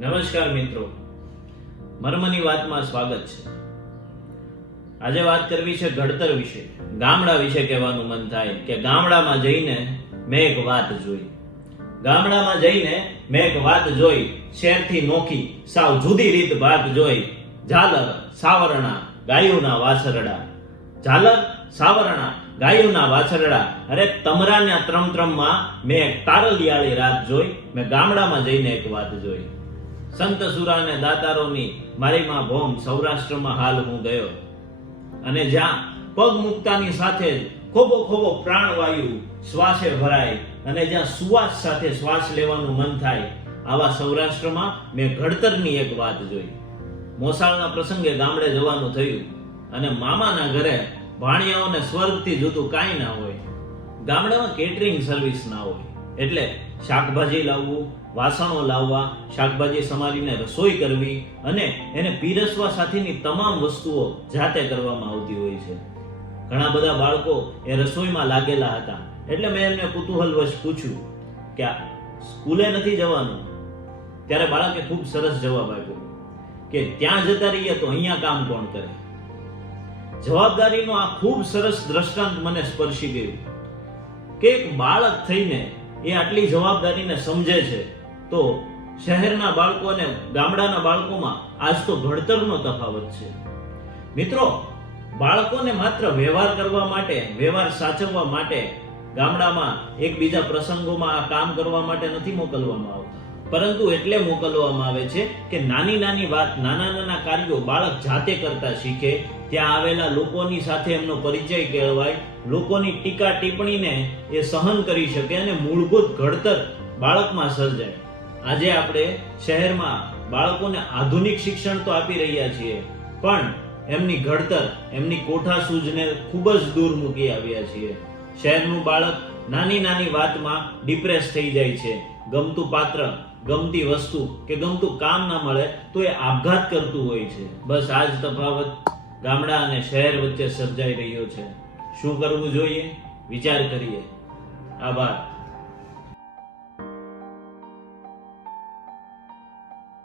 નમસ્કાર મિત્રો, મર્મની વાતમાં સ્વાગત છે. આજે વાત કરવી છે ઘડતર વિશે, ગામડા વિશે. કહેવાનું મન થાય કે ગામડામાં જઈને મેં એક વાત જોઈ. ગામડામાં જઈને મેં એક વાત જોઈ, શહેરથી નોખી સાવ જુદી રીત ભાત જોઈ. ઝાલર સાવરણા ગાયુના વાછરડા, ઝાલર સાવરણા ગાયુના વાછરડા. અરે તમરાના ત્રમત્રમમાં મેં એક તારલિયાળી રાત જોઈ. મેં ગામડામાં જઈને એક વાત જોઈ. સંત સુરા અને દાતારોની મારી માં ભોમ સૌરાષ્ટ્રમાં હાલ હું ગયો, અને જ્યાં પગ મુકતાની સાથે ખોબો ખોબો પ્રાણવાયુ શ્વાસે ભરાય અને જ્યાં સુવાસ સાથે શ્વાસ લેવાનું મન થાય, આવા સૌરાષ્ટ્રમાં મેં ઘડતરની એક વાત જોઈ. મોસાળના પ્રસંગે ગામડે જવાનું થયું, અને મામાના ઘરે ભાણિયાઓને સ્વર્ગથી જુદું કાંઈ ના હોય. ગામડામાં કેટરિંગ સર્વિસ ના હોય, એટલે શાકભાજી લાવવું, વાસણો લાવવા, શાકભાજી સમારીને રસોઈ કરવી અને એને પીરસવા સાથેની તમામ વસ્તુઓ જાતે કરવામાં આવતી હોય છે. ઘણા બધા બાળકો એ રસોઈમાં લાગેલા હતા, એટલે મેં એમને કુતૂહલવશ પૂછ્યું કે સ્કૂલે નથી જવાનું? ત્યારે બાળકે ખૂબ સરસ જવાબ આપ્યો કે ત્યાં જતા રહીએ તો અહીંયા કામ કોણ કરે? જવાબદારીનો આ ખૂબ સરસ દ્રષ્ટાંત મને સ્પર્શી ગયું કે એક બાળક થઈને એ આટલી જવાબદારીને સમજે છે, તો શહેરના બાળકો અને ગામડાના બાળકોમાં આજ તો ઘડતરનો તફાવત છે. મિત્રો, બાળકોને માત્ર વ્યવહાર કરવા માટે, વ્યવહાર સાચવવા માટે ગામડામાં એકબીજા પ્રસંગોમાં આ કામ કરવા માટે નથી મોકલવામાં આવતા, પરંતુ એટલે મોકલવામાં આવે છે કે નાની નાની વાત, નાના નાના કાર્યો બાળક જાતે કરતા શીખે, ત્યાં આવેલા લોકોની સાથે એમનો પરિચય કેળવાય, લોકોની ટીકા ટિપ્પણીને એ સહન કરી શકે અને મૂળભૂત ઘડતર બાળકમાં સર્જાય. આજે આપણે શહેરમાં બાળકોને આધુનિક શિક્ષણ તો આપી રહ્યા છીએ, પણ એમની ઘડતર, એમની કોઠાસૂઝને ખૂબ જ દૂર મૂકી આવ્યા છીએ. શહેરનું બાળક નાની નાની વાતમાં ડિપ્રેસ થઈ જાય છે. ગમતું પાત્ર, ગમતી વસ્તુ કે ગમતું કામ ના મળે તો એ આપઘાત કરતું હોય છે. બસ આ જ તફાવત ગામડા અને શહેર વચ્ચે સર્જાઈ રહ્યો છે. શું કરવું જોઈએ? વિચાર કરીએ. આભાર.